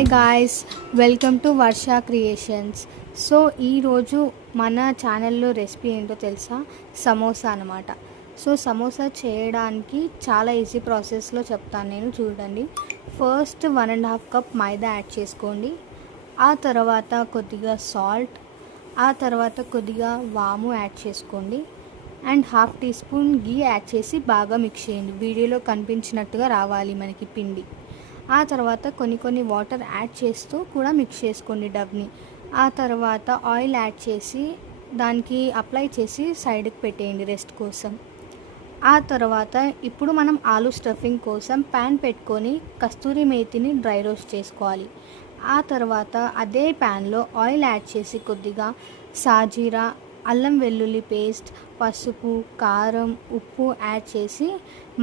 Hi guys, welcome to Varsha creations. So ఈరోజు మన ఛానల్లో రెసిపీ ఏంటో తెలుసా? సమోసా అనమాట. సో సమోసా చేయడానికి చాలా ఈజీ ప్రాసెస్లో చెప్తాను నేను, చూడండి. ఫస్ట్ 1.5 కప్ మైదా యాడ్ చేసుకోండి. ఆ తర్వాత కొద్దిగా సాల్ట్, ఆ తర్వాత కొద్దిగా వాము యాడ్ చేసుకోండి. And 1/2 teaspoon ghee add చేసి బాగా మిక్స్ చేయండి. వీడియోలో కనిపించినట్టుగా రావాలి మనకి పిండి. ఆ తర్వాత కొన్ని వాటర్ యాడ్ చేస్తూ కూడా మిక్స్ చేసుకోండి డబ్ని. ఆ తర్వాత ఆయిల్ యాడ్ చేసి దానికి అప్లై చేసి సైడ్కి పెట్టేయండి రెస్ట్ కోసం. ఆ తర్వాత ఇప్పుడు మనం ఆలూ స్టఫింగ్ కోసం ప్యాన్ పెట్టుకొని కస్తూరి మేతిని డ్రై రోస్ట్ చేసుకోవాలి. ఆ తర్వాత అదే ప్యాన్లో ఆయిల్ యాడ్ చేసి కొద్దిగా సాజీరా, అల్లం వెల్లుల్లి పేస్ట్, పసుపు, కారం, ఉప్పు యాడ్ చేసి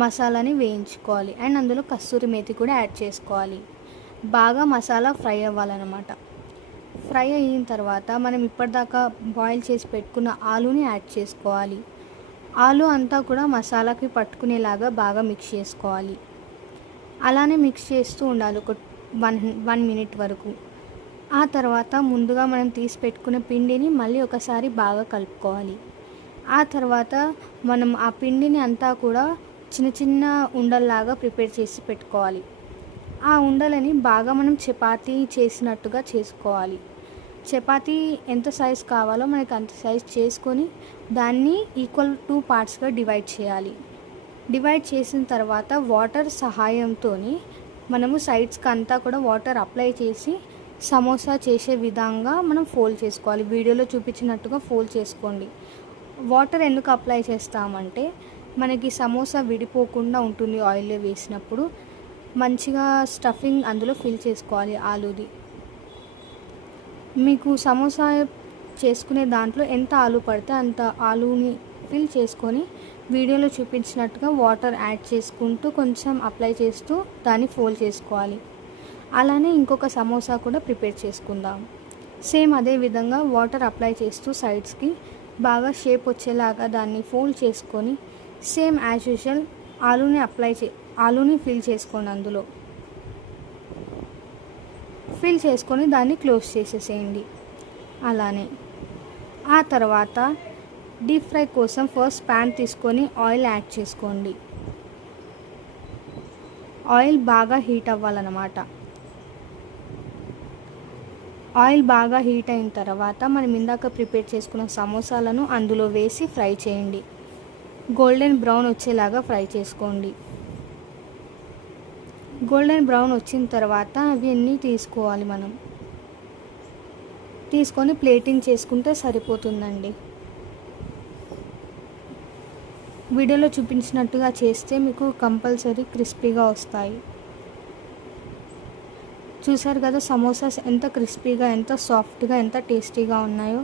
మసాలాని వేయించుకోవాలి. అండ్ అందులో కస్తూరి మేతి కూడా యాడ్ చేసుకోవాలి. బాగా మసాలా ఫ్రై అవ్వాలన్నమాట. ఫ్రై అయిన తర్వాత మనం ఇప్పటిదాకా బాయిల్ చేసి పెట్టుకున్న ఆలూని యాడ్ చేసుకోవాలి. ఆలూ అంతా కూడా మసాలాకి పట్టుకునేలాగా బాగా మిక్స్ చేసుకోవాలి. అలానే మిక్స్ చేస్తూ ఉండాలి ఒక 1 మినిట్ వరకు. ఆ తర్వాత ముందుగా మనం తీసి పెట్టుకున్న పిండిని మళ్ళీ ఒకసారి బాగా కలుపుకోవాలి. ఆ తర్వాత మనం ఆ పిండిని అంతా కూడా చిన్న ఉండల్లాగా ప్రిపేర్ చేసి పెట్టుకోవాలి. ఆ ఉండలని బాగా మనం చపాతీ చేసినట్టుగా చేసుకోవాలి. చపాతీ ఎంత సైజ్ కావాలో మనకి అంత సైజ్ చేసుకొని దాన్ని ఈక్వల్ 2 పార్ట్స్గా డివైడ్ చేయాలి. డివైడ్ చేసిన తర్వాత వాటర్ సహాయంతో మనము సైడ్స్కి అంతా కూడా వాటర్ అప్లై చేసి సమోసా చేసే విధంగా మనం ఫోల్డ్ చేసుకోవాలి. వీడియోలో చూపించినట్టుగా ఫోల్డ్ చేసుకోండి. వాటర్ ఎందుకు అప్లై చేస్తామంటే మనకి సమోసా విడిపోకుండా ఉంటుంది. ఆయిల్లో వేసినప్పుడు మంచిగా స్టఫింగ్ అందులో ఫిల్ చేసుకోవాలి ఆలూది. మీకు సమోసా చేసుకునే దాంట్లో ఎంత ఆలూ పడితే అంత ఆలూని ఫిల్ చేసుకొని వీడియోలో చూపించినట్టుగా వాటర్ యాడ్ చేసుకుంటూ కొంచెం అప్లై చేస్తూ దాన్ని ఫోల్డ్ చేసుకోవాలి. అలానే ఇంకొక సమోసా కూడా ప్రిపేర్ చేసుకుందాం. సేమ్ అదే విధంగా వాటర్ అప్లై చేస్తూ సైడ్స్కి బాగా షేప్ వచ్చేలాగా దాన్ని ఫోల్డ్ చేసుకొని సేమ్ యాజ్ యూజువల్ ఆలూని ఫిల్ చేసుకోండి. అందులో ఫిల్ చేసుకొని దాన్ని క్లోజ్ చేసేసేయండి. అలానే ఆ తర్వాత డీప్ ఫ్రై కోసం ఫస్ట్ ప్యాన్ తీసుకొని ఆయిల్ యాడ్ చేసుకోండి. ఆయిల్ బాగా హీట్ అవ్వాలన్నమాట. ఆయిల్ బాగా హీట్ అయిన తర్వాత మనం ఇందాక ప్రిపేర్ చేసుకున్న సమోసాలను అందులో వేసి ఫ్రై చేయండి. గోల్డెన్ బ్రౌన్ వచ్చేలాగా ఫ్రై చేసుకోండి. గోల్డెన్ బ్రౌన్ వచ్చిన తర్వాత అవన్నీ తీసుకోవాలి. మనం తీసుకొని ప్లేటింగ్ చేసుకుంటే సరిపోతుందండి. వీడియోలో చూపించినట్టుగా చేస్తే మీకు కంపల్సరీ క్రిస్పీగా వస్తాయి. చూసారు కదా సమోసాస్ ఎంత క్రిస్పీగా, ఎంత సాఫ్ట్గా, ఎంత టేస్టీగా ఉన్నాయో.